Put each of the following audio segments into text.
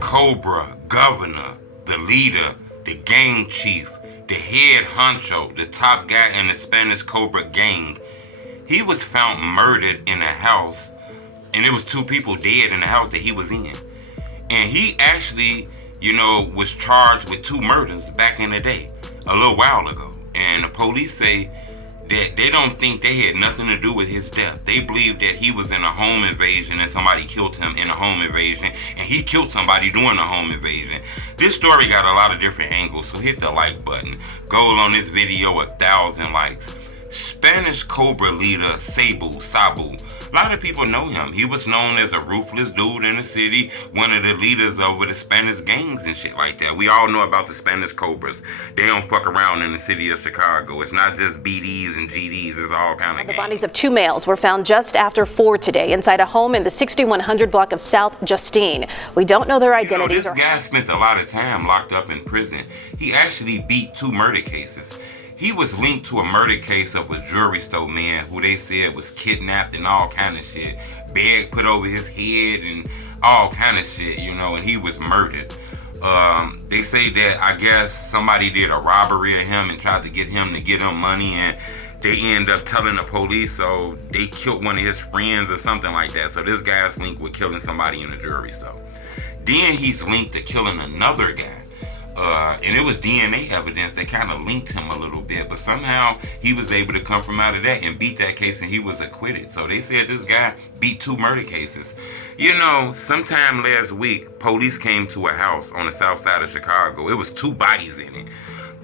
Cobra governor, the leader, the gang chief, the head honcho, the top guy in the Spanish Cobra gang. He was found murdered in a house, and there was two people dead in the house that he was in. And he actually, was charged with two murders back in the day, a little while ago. And the police say that they don't think they had nothing to do with his death. They believe that he was in a home invasion and somebody killed him in a home invasion, and he killed somebody during the home invasion. This story got a lot of different angles, so hit the like button. Goal on this video, 1,000 likes. Spanish Cobra leader Sabu. A lot of people know him. He was known as a ruthless dude in the city, one of the leaders over the Spanish gangs and shit like that. We all know about the Spanish Cobras. They don't fuck around in the city of Chicago. It's not just BDs and GDs. It's all kind of gangs. The bodies of two males were found just after 4 today inside a home in the 6100 block of South Justine. We don't know their identities. This guy spent a lot of time locked up in prison. He actually beat 2 murder cases. He was linked to a murder case of a jewelry store man who they said was kidnapped and all kind of shit. Bag put over his head and all kind of shit, and he was murdered. They say that I guess somebody did a robbery of him and tried to get him money, and they end up telling the police, so they killed one of his friends or something like that. So this guy's linked with killing somebody in a jewelry store. Then he's linked to killing another guy. And it was DNA evidence that kind of linked him a little bit, but somehow he was able to come from out of that and beat that case, and he was acquitted. So they said this guy beat 2 murder cases. Sometime last week, police came to a house on the south side of Chicago. It was 2 bodies in it.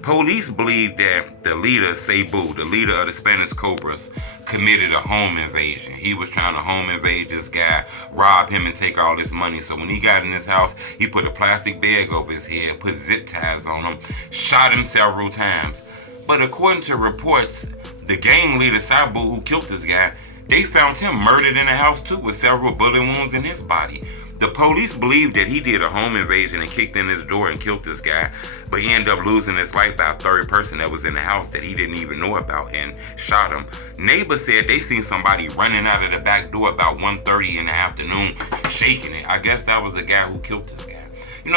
Police believe that the leader, Sabu, the leader of the Spanish Cobras, committed a home invasion. He was trying to home invade this guy, rob him, and take all his money. So when he got in his house, he put a plastic bag over his head, put zip ties on him, shot him several times. But according to reports, the gang leader, Sabu, who killed this guy, they found him murdered in a house too with several bullet wounds in his body. The police believe that he did a home invasion and kicked in his door and killed this guy, but he ended up losing his life by a third person that was in the house that he didn't even know about and shot him. Neighbors said they seen somebody running out of the back door about 1:30 in the afternoon, shaking it. I guess that was the guy who killed this guy.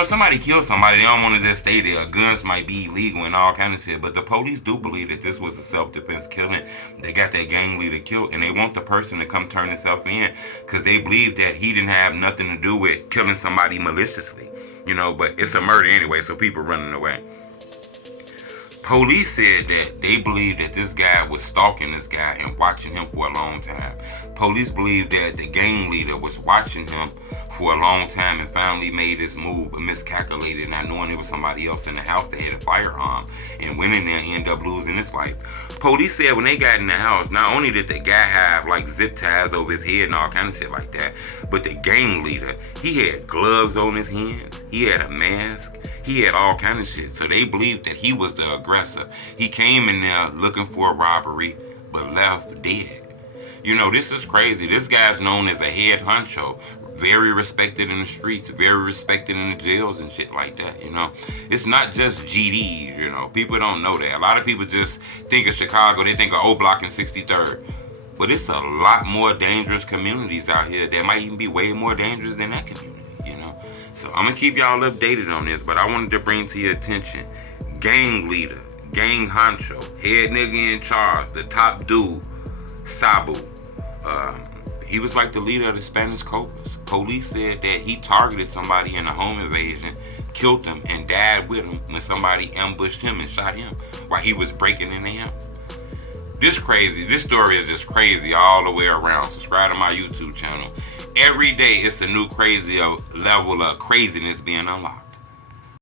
Somebody killed somebody, they don't want to just stay there. Guns might be illegal and all kind of shit, but the police do believe that this was a self-defense killing. They got that gang leader killed, and they want the person to come turn himself in because they believe that he didn't have nothing to do with killing somebody maliciously. But it's a murder anyway, so people running away. Police said that they believe that this guy was stalking this guy and watching him for a long time. Police believe that the gang leader was watching him for a long time and finally made his move, but miscalculated, not knowing there was somebody else in the house that had a firearm, and went in there and ended up losing his life. Police said when they got in the house, not only did the guy have like zip ties over his head and all kind of shit like that, but the gang leader, he had gloves on his hands, he had a mask, he had all kind of shit. So they believed that he was the aggressor. He came in there looking for a robbery, but left dead. This is crazy. This guy's known as a head honcho. Very respected in the streets, very respected in the jails and shit like that, It's not just GDs, People don't know that. A lot of people just think of Chicago, they think of O Block and 63rd. But it's a lot more dangerous communities out here that might even be way more dangerous than that community, So I'm going to keep y'all updated on this, but I wanted to bring to your attention gang leader, gang honcho, head nigga in charge, the top dude, Sabu. He was like the leader of the Spanish Cobras. Police said that he targeted somebody in a home invasion, killed him, and died with him when somebody ambushed him and shot him while he was breaking in the house. This story is just crazy all the way around. Subscribe to my YouTube channel. Every day it's a new crazy level of craziness being unlocked.